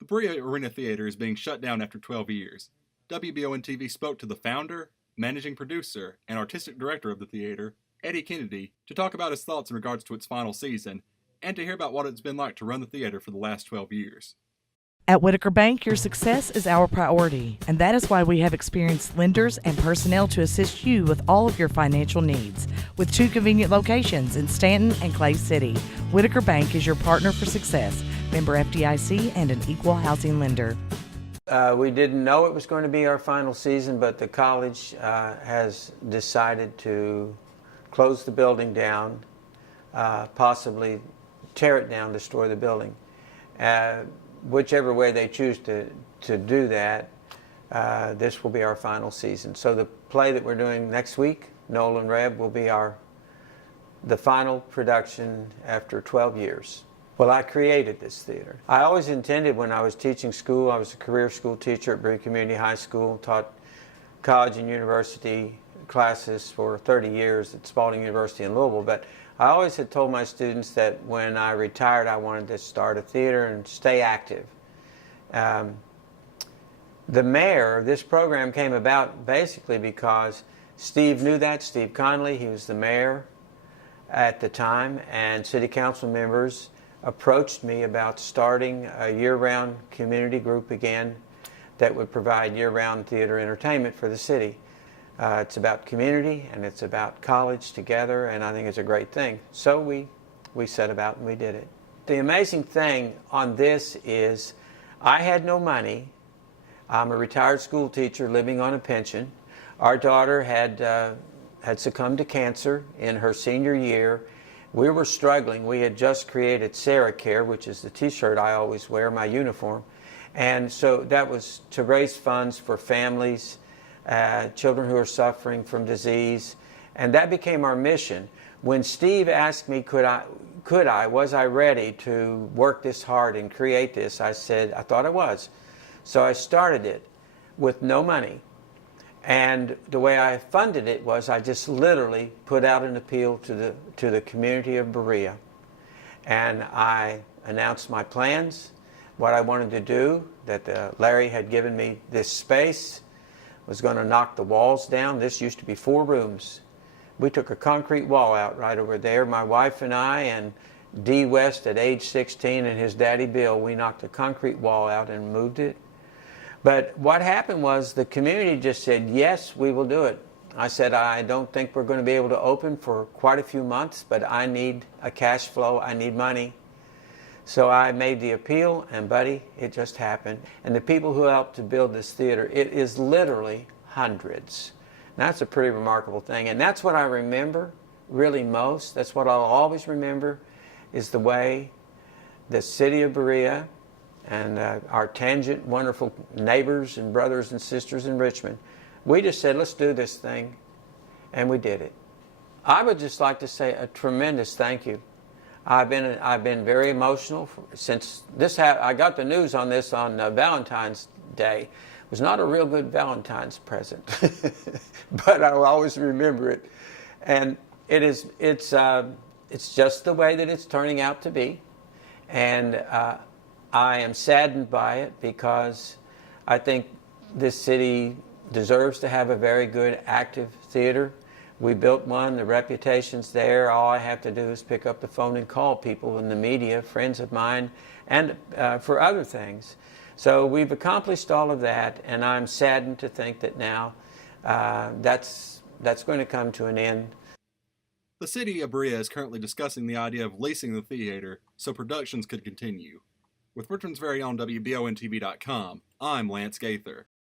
The Berea Arena Theater is being shut down after 12 years. WBON-TV spoke to the founder, managing producer, and artistic director of the theater, Eddie Kennedy, to talk about his thoughts in regards to its final season, and to hear about what it's been like to run the theater for the last 12 years. At Whitaker Bank, your success is our priority, and that is why we have experienced lenders and personnel to assist you with all of your financial needs. With 2 convenient locations in Stanton and Clay City, Whitaker Bank is your partner for success, member FDIC, and an equal housing lender. We didn't know it was going to be our final season, but the college has decided to close the building down, possibly tear it down, destroy the building. Whichever way they choose to do that, this will be our final season. So the play that we're doing next week, Noel and Reb, will be the final production after 12 years. Well, I created this theater. I always intended when I was teaching school, I was a career school teacher at Berea Community High School, taught college and university classes for 30 years at Spalding University in Louisville, but I always had told my students that when I retired I wanted to start a theater and stay active. The mayor, this program came about basically because Steve knew that, Steve Conley, he was the mayor at the time, and city council members approached me about starting a year-round community group again that would provide year-round theater entertainment for the city. It's about community and it's about college together, and I think it's a great thing. So we set about and we did it. The amazing thing on this is I had no money. I'm a retired school teacher living on a pension. Our daughter had succumbed to cancer in her senior year. We were struggling. We had just created Sarah Care, which is the t-shirt I always wear, my uniform. And so that was to raise funds for families, children who are suffering from disease, and that became our mission. When Steve asked me, was I ready to work this hard and create this, I said, I thought I was. So I started it with no money. And the way I funded it was I just literally put out an appeal to the community of Berea. And I announced my plans, what I wanted to do, that Larry had given me this space, was going to knock the walls down. This used to be 4 rooms. We took a concrete wall out right over there. My wife and I and D. West at age 16 and his daddy Bill, we knocked a concrete wall out and moved it. But what happened was the community just said, yes, we will do it. I said, I don't think we're going to be able to open for quite a few months, but I need a cash flow, I need money. So I made the appeal, and buddy, it just happened. And the people who helped to build this theater, it is literally hundreds. And that's a pretty remarkable thing. And that's what I remember really most. That's what I'll always remember, is the way the city of Berea and our tangent, wonderful neighbors and brothers and sisters in Richmond, we just said, let's do this thing, and we did it. I would just like to say a tremendous thank you. I've been very emotional since this I got the news on this on Valentine's Day. It was not a real good Valentine's present, but I will always remember it. And it's just the way that it's turning out to be, and I am saddened by it because I think this city deserves to have a very good active theater. We built one, the reputation's there. All I have to do is pick up the phone and call people in the media, friends of mine, and for other things. So we've accomplished all of that, and I'm saddened to think that now that's going to come to an end. The city of Berea is currently discussing the idea of leasing the theater so productions could continue. With Richmond's very own WBONTV.com, I'm Lance Gaither.